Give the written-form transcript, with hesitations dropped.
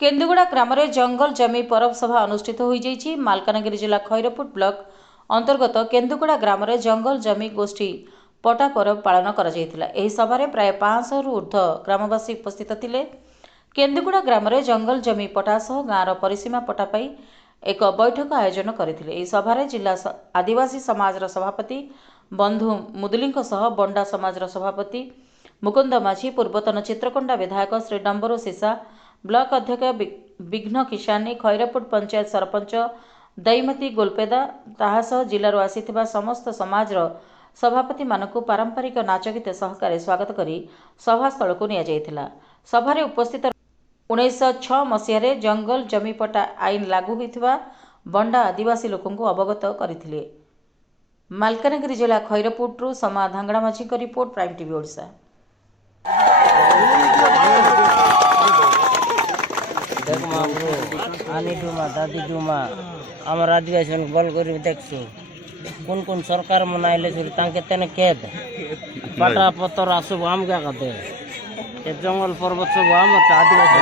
केन्दुगुड़ा ग्राम जंगल जमी परब सभा अनुष्ठित हो मालकानगिरी जिला खैरपुट ब्लॉक अंतर्गत केन्दुगुड़ा ग्राम जंगल जमी गोष्ठी पटा परब पालन कर सभारे प्राय 500 रु ऊर्ध्व ग्रामवासी उपस्थित थिले। केन्दुगुड़ा ग्राम जंगल जमी पटा सह गाँवर परिसीमा पटा पाई एक बैठक आयोजन करथिले। सभारे जिला आदिवासी समाज सभापति बंधु मुदुली बंडा समाज सभापति मुकुंद माझी, पूर्वतन चित्रकोंडा विधायक श्री डंबरू सीसा, ब्लॉक अध्यक्ष विघ्न किसानी, खैरपुट पंचायत सरपंच दैमती गोलपेदा ताहासह जिलूर आसीथिबा समस्त समाजर सभापति मानकु पारंपरिक नाच गीत सहकारे स्वागत करी सभास्थल को निया जायथिला। सभारे उपस्थित 1906 मसीह जंगल जमीपटा आईन लागू होइथिबा बंडा आदिवासी लोकंकु अवगत करथिले। मालकानगिरी जिला खैरपुटरू समा धांगड़ा माझी रिपोर्ट, प्राइम टीवी ओडिशा। देख ब्रो आनी डुमा दादी डुमा आम आदिवासी बल कर देखु कौन कौन सरकार मनाइले तेने केद पाटा पत्थर आसब आम क्या कहते ये जंगल पर्वत सब आम आदिवासी